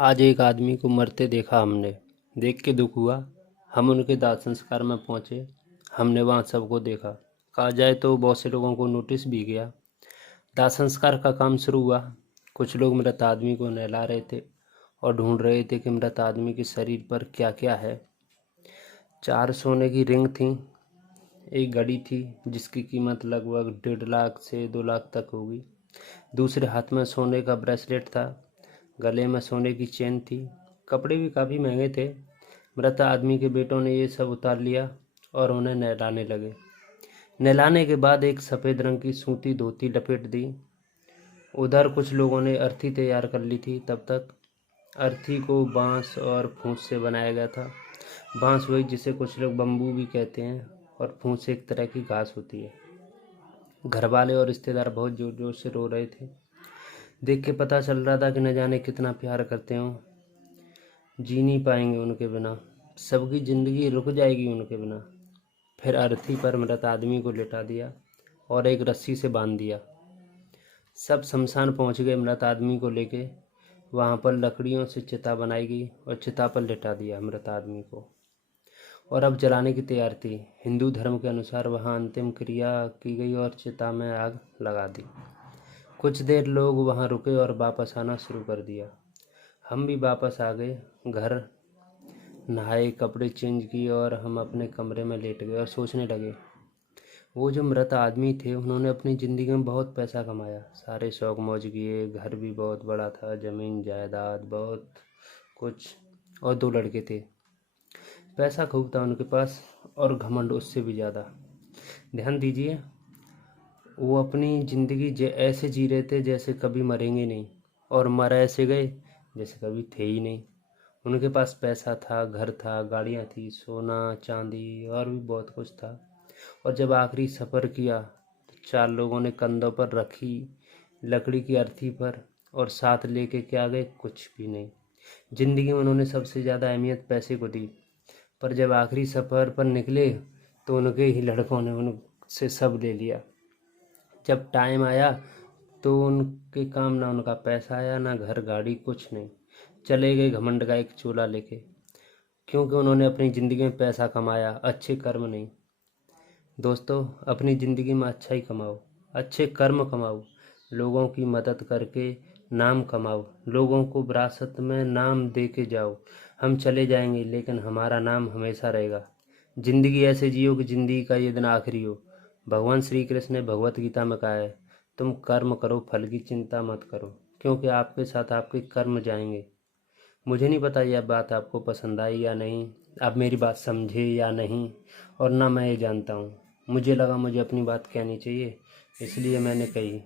आज एक आदमी को मरते देखा हमने। देख के दुख हुआ। हम उनके दाह संस्कार में पहुंचे। हमने वहां सबको देखा। कहा जाए तो बहुत से लोगों को नोटिस भी गया। दाह संस्कार का काम शुरू हुआ। कुछ लोग मृत आदमी को नहला रहे थे और ढूंढ रहे थे कि मृत आदमी के शरीर पर क्या क्या है। 4 सोने की रिंग थी। एक घड़ी थी जिसकी कीमत लगभग 1.5 लाख से 2 लाख तक होगी। दूसरे हाथ में सोने का ब्रेसलेट था। गले में सोने की चेन थी। कपड़े भी काफ़ी महंगे थे। मृत आदमी के बेटों ने ये सब उतार लिया और उन्हें नहलाने लगे। नहलाने के बाद एक सफ़ेद रंग की सूती धोती लपेट दी। उधर कुछ लोगों ने अर्थी तैयार कर ली थी। तब तक अर्थी को बांस और फूंस से बनाया गया था। बांस वही जिसे कुछ लोग बम्बू भी कहते हैं, और फूंस एक तरह की घास होती है। घर वाले और रिश्तेदार बहुत जोर जोर से रो रहे थे। देख के पता चल रहा था कि न जाने कितना प्यार करते हो। जी नहीं पाएंगे उनके बिना। सबकी ज़िंदगी रुक जाएगी उनके बिना। फिर अर्थी पर मृत आदमी को लिटा दिया और एक रस्सी से बांध दिया। सब शमशान पहुंच गए मृत आदमी को लेके। वहां पर लकड़ियों से चिता बनाई गई और चिता पर लिटा दिया मृत आदमी को। और अब जलाने की तैयार थी। हिंदू धर्म के अनुसार वहां अंतिम क्रिया की गई और चिता में आग लगा दी। कुछ देर लोग वहां रुके और वापस आना शुरू कर दिया। हम भी वापस आ गए घर। नहाए, कपड़े चेंज किए और हम अपने कमरे में लेट गए और सोचने लगे। वो जो मृत आदमी थे उन्होंने अपनी ज़िंदगी में बहुत पैसा कमाया, सारे शौक मौज किए। घर भी बहुत बड़ा था, ज़मीन जायदाद बहुत कुछ। और 2 लड़के थे। पैसा खूब था उनके पास और घमंड उससे भी ज़्यादा। ध्यान दीजिए, वो अपनी ज़िंदगी ऐसे जी रहे थे जैसे कभी मरेंगे नहीं, और मर ऐसे गए जैसे कभी थे ही नहीं। उनके पास पैसा था, घर था, गाड़ियाँ थी, सोना चांदी और भी बहुत कुछ था। और जब आखिरी सफ़र किया तो 4 लोगों ने कंधों पर रखी लकड़ी की अर्थी पर, और साथ लेके क्या गए? कुछ भी नहीं। ज़िंदगी में उन्होंने सबसे ज़्यादा अहमियत पैसे को दी। पर जब आखिरी सफ़र पर निकले तो उनके ही लड़कों ने उनसे सब ले लिया। जब टाइम आया तो उनके काम ना उनका पैसा आया, ना घर गाड़ी, कुछ नहीं। चले गए घमंड का एक चोला लेके, क्योंकि उन्होंने अपनी ज़िंदगी में पैसा कमाया, अच्छे कर्म नहीं। दोस्तों, अपनी ज़िंदगी में अच्छा ही कमाओ, अच्छे कर्म कमाओ, लोगों की मदद करके नाम कमाओ, लोगों को विरासत में नाम दे के जाओ। हम चले जाएंगे लेकिन हमारा नाम हमेशा रहेगा। ज़िंदगी ऐसे जियो कि ज़िंदगी का ये दिन आखिरी हो। भगवान श्री कृष्ण ने भगवत गीता में कहा है, तुम कर्म करो, फल की चिंता मत करो, क्योंकि आपके साथ आपके कर्म जाएंगे। मुझे नहीं पता यह बात आपको पसंद आई या नहीं, आप मेरी बात समझे या नहीं, और ना मैं ये जानता हूँ। मुझे लगा मुझे अपनी बात कहनी चाहिए, इसलिए मैंने कही।